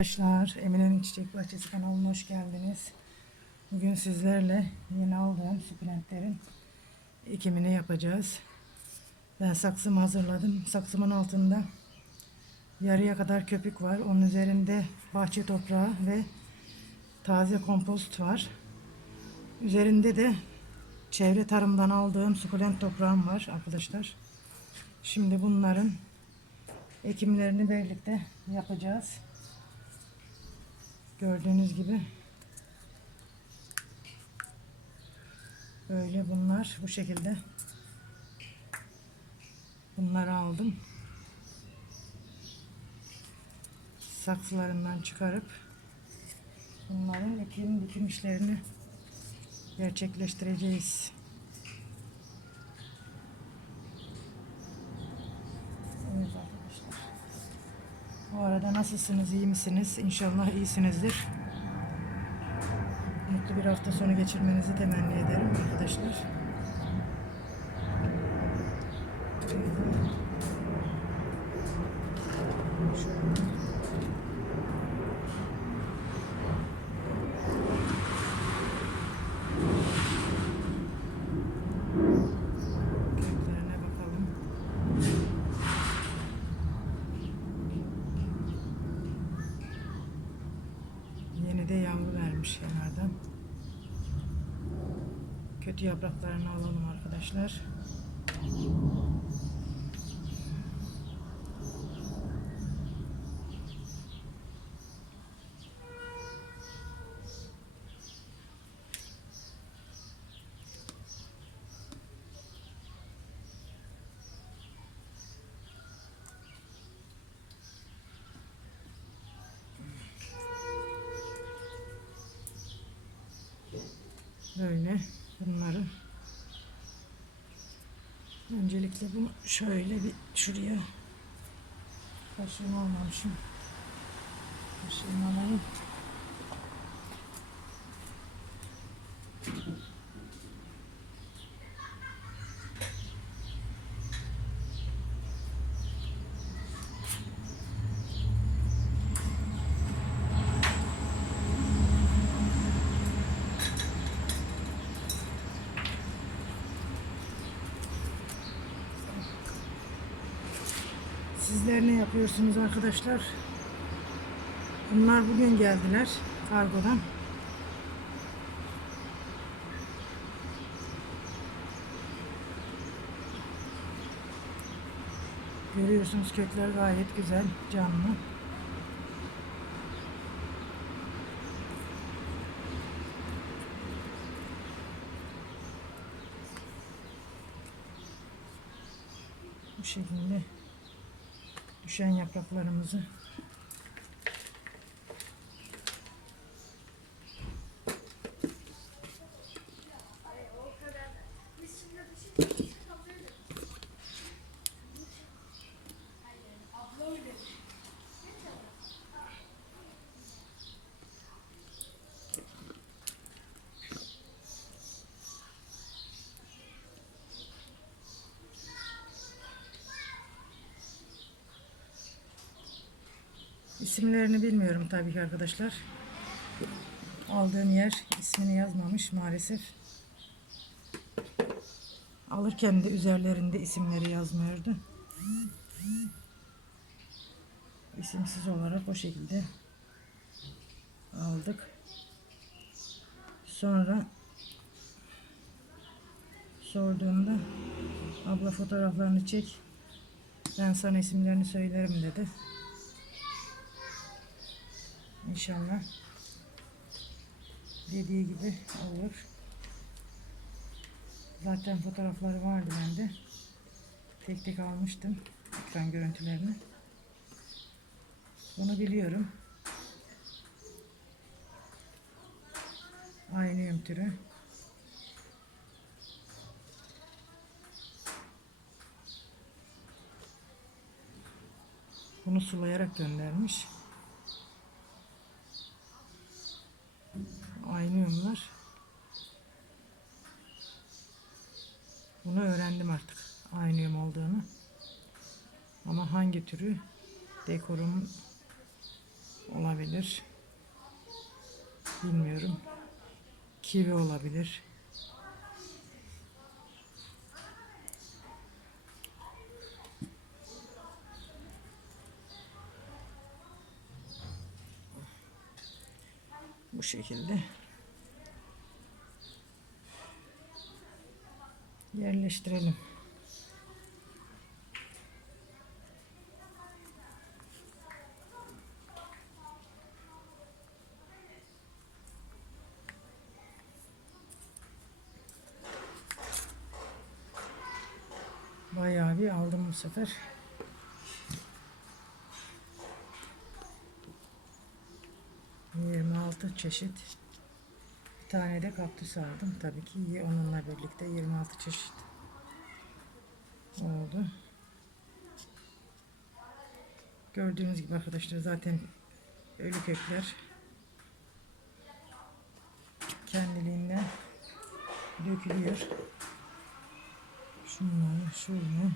Arkadaşlar Emine'nin Çiçek Bahçesi kanalına hoş geldiniz. Bugün sizlerle yeni aldığım sukulentlerin ekimini yapacağız. Ben saksımı hazırladım. Saksımın altında yarıya kadar köpük var. Onun üzerinde bahçe toprağı ve taze kompost var. Üzerinde de çevre tarımdan aldığım sukulent toprağım var arkadaşlar. Şimdi bunların ekimlerini birlikte yapacağız. Gördüğünüz gibi böyle bunlar bu şekilde bunları aldım. Saksılarından çıkarıp bunların ekim dikim işlerini gerçekleştireceğiz. Evet arkadaşlar. Bu arada nasılsınız, iyi misiniz? İnşallah iyisinizdir. Mutlu bir hafta sonu geçirmenizi temenni ederim arkadaşlar. Şöyle. Köklerine bakalım. Yeni de yavru vermiş kenardan. Kötü yapraklarını alalım arkadaşlar. Böyle bunları öncelikle bunu şöyle bir şuraya kaşığımı almamışım. Kaşığımı alayım. Sizler ne yapıyorsunuz arkadaşlar? Bunlar bugün geldiler kargodan. Görüyorsunuz kökler gayet güzel, canlı. Bu şekilde düşen yapraklarımızı isimlerini bilmiyorum tabii ki arkadaşlar. Aldığım yer ismini yazmamış maalesef. Alırken de üzerlerinde isimleri yazmıyordu. İsimsiz olarak o şekilde aldık. Sonra sorduğumda abla fotoğraflarını çek ben sana isimlerini söylerim dedi. İnşallah dediği gibi olur. Zaten fotoğrafları vardı bende. Tek tek almıştım ekran görüntülerini. Bunu biliyorum. Aynı türü. Bunu sulayarak göndermiş. Aynı yumlar. Bunu öğrendim artık. Aynı yum olduğunu. Ama hangi türü dekorum olabilir. Bilmiyorum. Kivi olabilir. Şekilde. Yerleştirelim. Bayağı bir aldım bu sefer. Yirmi altı çeşit. Bir tane de kaktüs aldım. Tabii ki onunla birlikte 26 çeşit oldu. Gördüğünüz gibi arkadaşlar zaten ölü kökler kendiliğinden dökülüyor. Şunları şöyle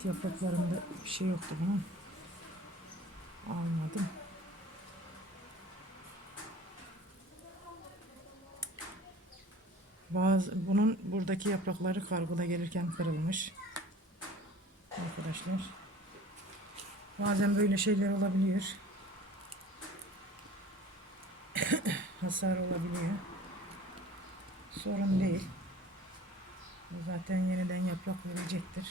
alt yapraklarında bir şey yoktu bunun. Almadım. Bazı bunun buradaki yaprakları kargoda gelirken kırılmış. Arkadaşlar. Bazen böyle şeyler olabiliyor. Hasar olabiliyor. Sorun değil. Zaten yeniden yaprak verecektir.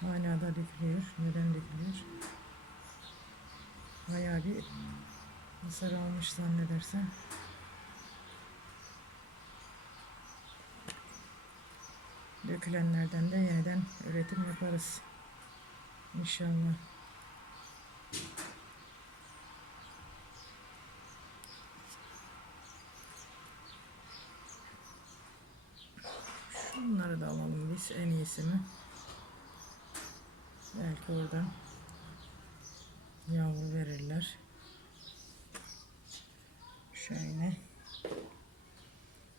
Hala da dökülüyor. Neden dökülüyor? Bayağı bir hasar almış zannedersem. Dökülenlerden de yeniden üretim yaparız. İnşallah. Şunları da alalım biz en iyisi mi? Belki oradan yavru verirler. Şöyle.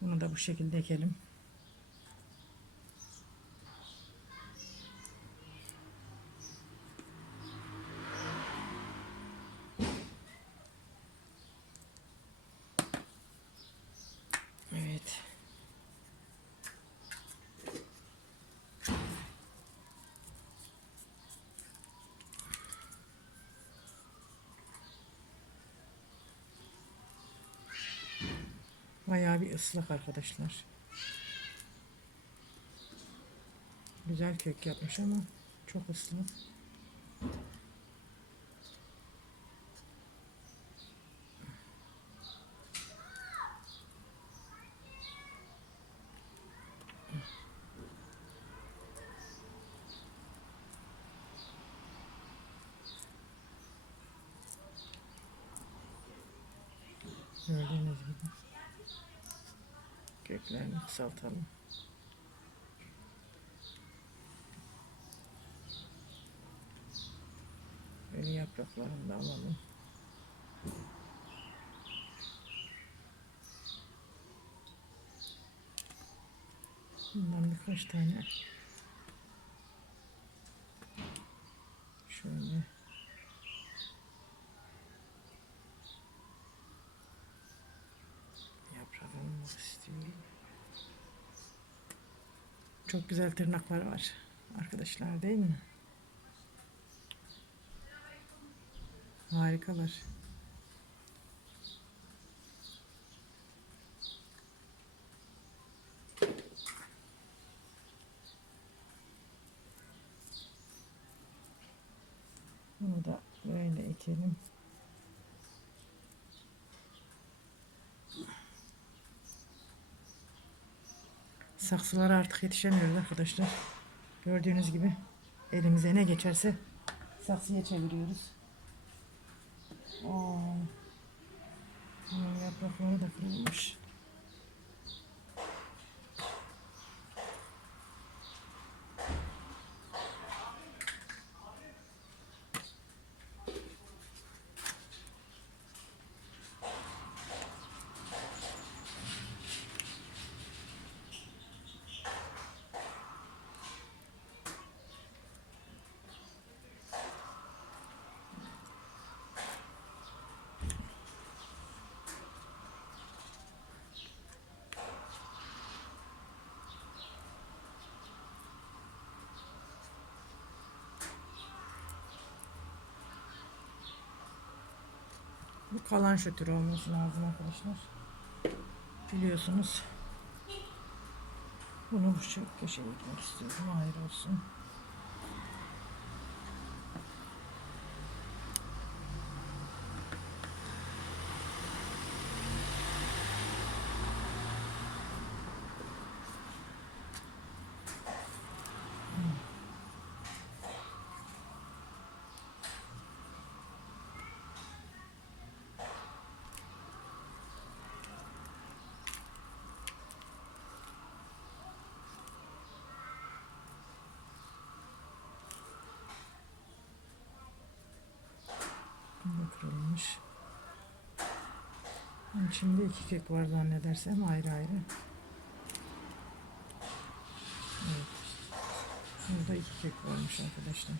Bunu da bu şekilde ekelim. Evet. Bayağı bir ıslak arkadaşlar. Güzel kök yapmış ama çok ıslak. Gördüğünüz gibi. Köklerini kısaltalım. Böyle yapraklarını da alalım. Bundan birkaç tane şöyle yaprak almak istiyorum. Çok güzel tırnaklar var arkadaşlar değil mi? Harikalar. Bunu da böyle ekelim. Saksılara artık yetişemiyoruz arkadaşlar. Gördüğünüz gibi elimize ne geçerse saksıya çeviriyoruz. Oo. Bunun yaprakları da kırılmış. Bu kalan şu tür olması lazım arkadaşlar. Biliyorsunuz. Bunu şu köşeye ekmek istiyorum. Hayır olsun. Kırılmış. Şimdi iki kek var zannedersem ayrı ayrı. Evet. Burada iki kek varmış arkadaşlar.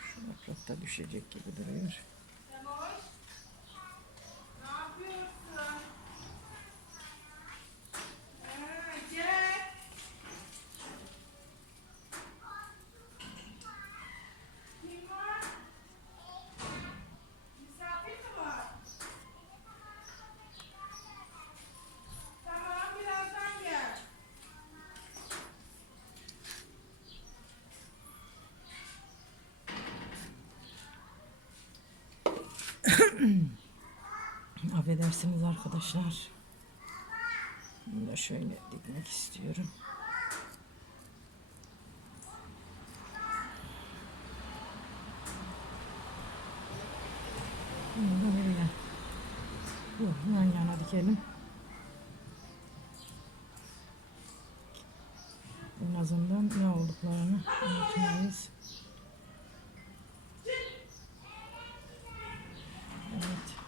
Şu yaprakta düşecek gibi duruyor. Affedersiniz arkadaşlar. Bunu da şöyle dikmek istiyorum. Bunu da buraya. Bu yan yana dikelim. En azından ne olduklarını unutmayız. Evet.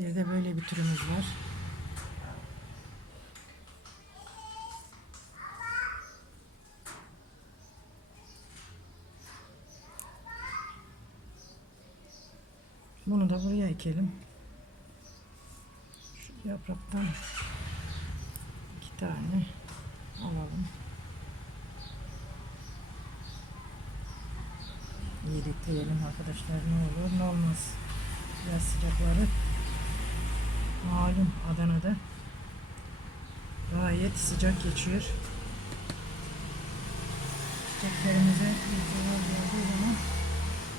Bir de böyle bir türümüz var. Bunu da buraya ekelim. Şu yapraktan iki tane alalım. Yedikleyelim arkadaşlar ne olur ne olmaz. Biraz sıcakları malum Adana'da gayet sıcak geçiyor. Çiçeklerimize bir zarar geldiği zaman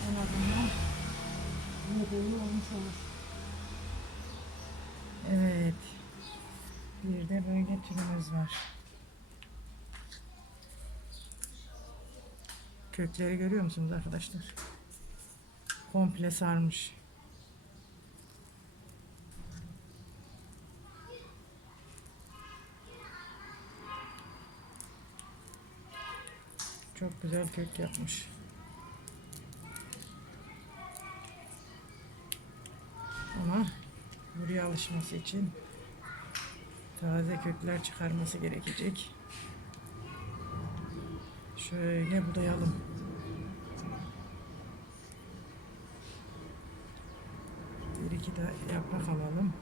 en azından yedeği olmuş olur. Evet. Bir de böyle türümüz var. Kökleri görüyor musunuz arkadaşlar? Komple sarmış. Çok güzel kök yapmış. Ama buraya alışması için taze kökler çıkarması gerekecek. Şöyle budayalım. Bir iki de yaprak alalım.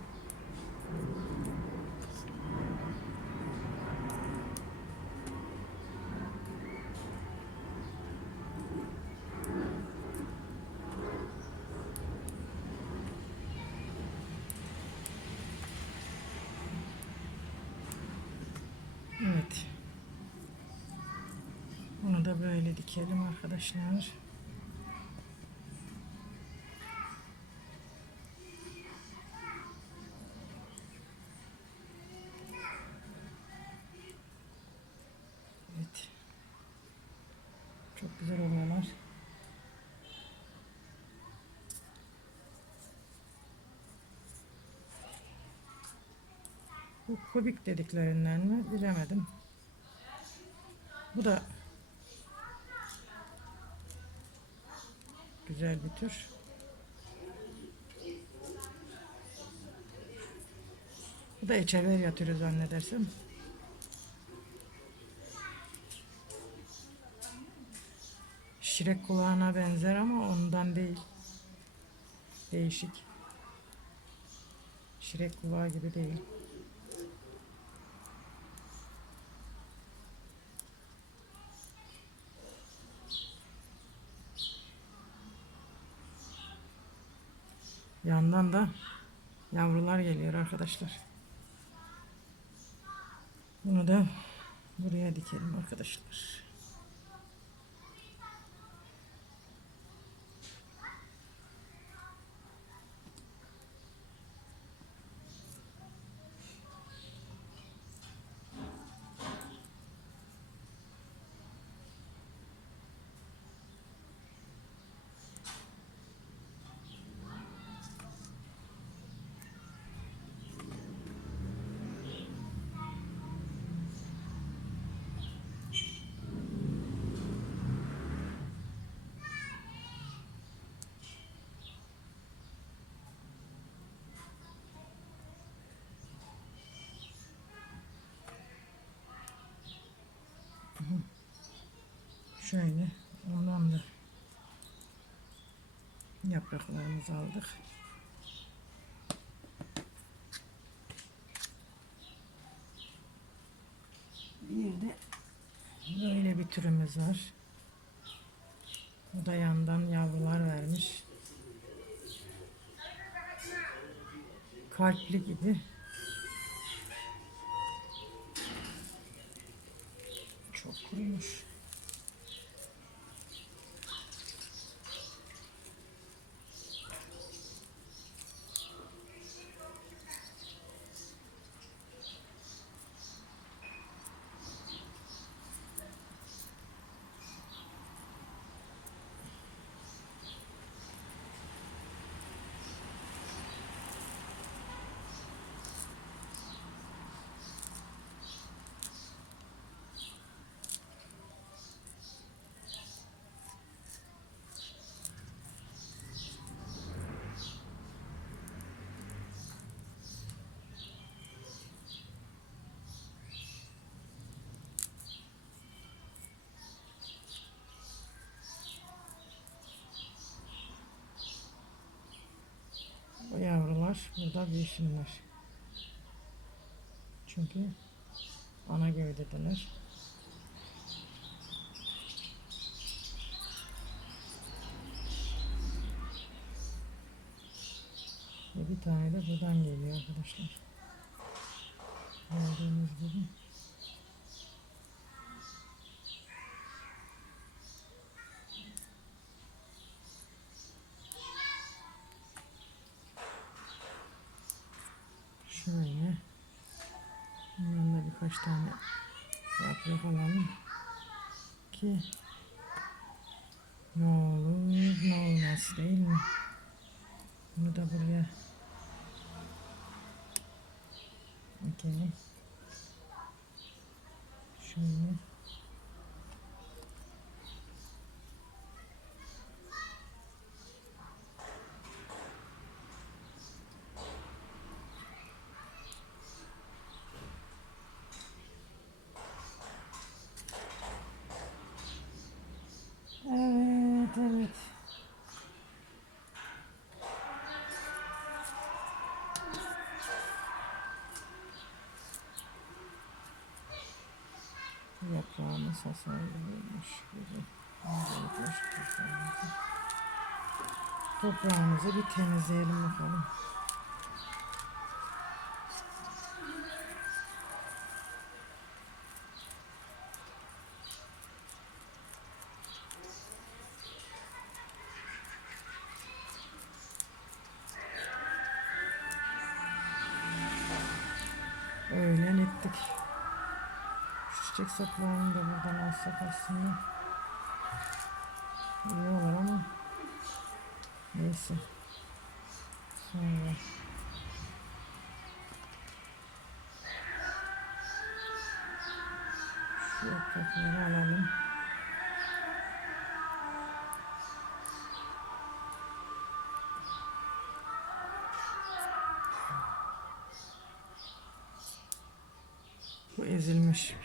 Evet. Bunu da böyle dikelim arkadaşlar. Evet. Çok güzel oluyorlar. Bu kubik dediklerinden mi bilemedim. Bu da Güzel bir tür. Bu da içeriye yatırıyor zannedersem. Şirek kulağına benzer ama ondan değil. Değişik. Şirek kulağı gibi değil. Yandan da yavrular geliyor arkadaşlar. Bunu da buraya dikelim arkadaşlar. Şöyle ondan da yapraklarımızı aldık. Bir de böyle bir türümüz var. Bu da yandan yavrular vermiş. Kalpli gibi. Çok kurumuş. Yavrular burada büyüsünler. Çünkü ana gövdedeler. Ve bir tane de buradan geliyor arkadaşlar. Gördüğünüz gibi. Şöyle. Bundan da birkaç tane yaprak alalım. Ki ne olur ne olmaz değil mi? Bunu da buraya Okey. Şöyle. Evet, evet. Böyle toprağımızı. Toprağımızı bir temizleyelim bakalım. Öğlen ettik. Çiçek saplarını da buradan alsak aslında. İyi olur ama. Neyse. Sonra. Şu yaprakları alalım. Bu ezilmiş.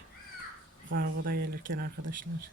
Kargoda gelirken arkadaşlar.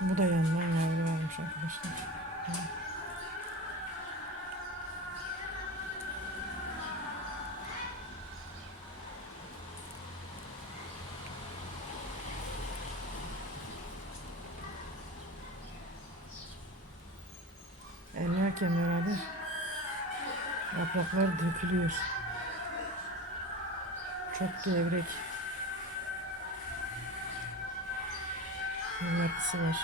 Bu da yandan yavru vermiş arkadaşlar. Ellerken beraber yapraklar dökülüyor. Çok gevrek. Yapısı var.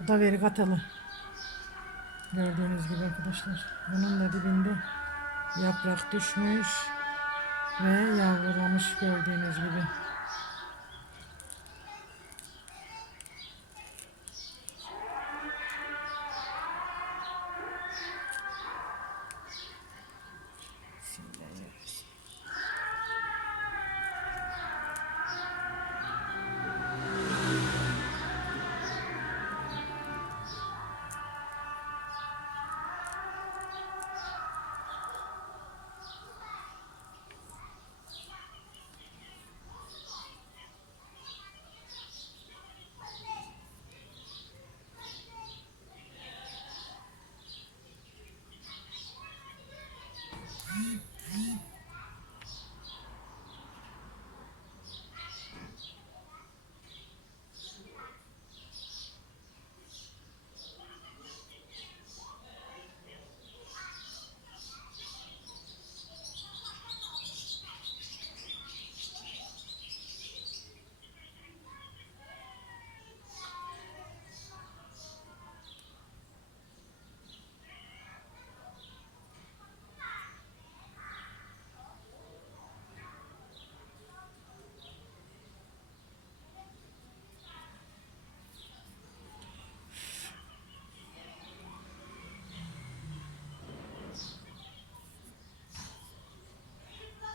Bu da verigatalı. Gördüğünüz gibi arkadaşlar. Bunun da dibinde yaprak düşmüş ve yavrulamış gördüğünüz gibi.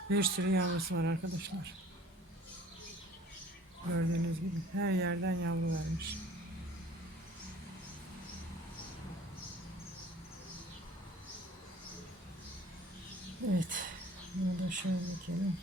Bir sürü yavrusu var arkadaşlar. Gördüğünüz gibi her yerden yavru vermiş. Evet. Bunu da şöyle dikelim.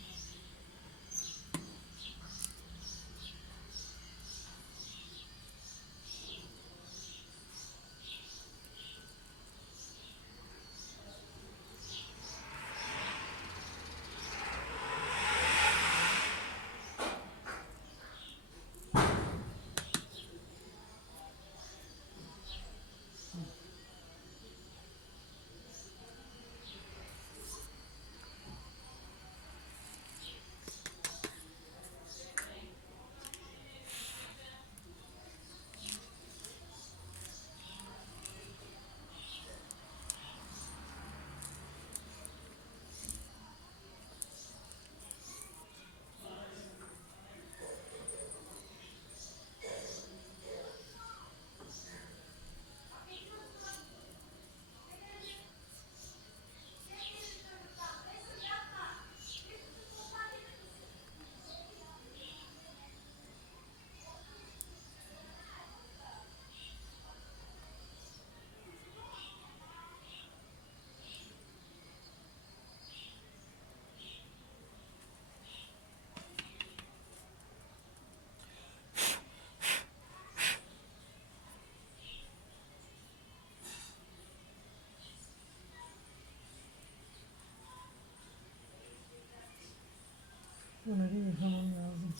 Bir yıkamam lazım.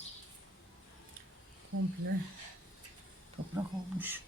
Komple toprak olmuş.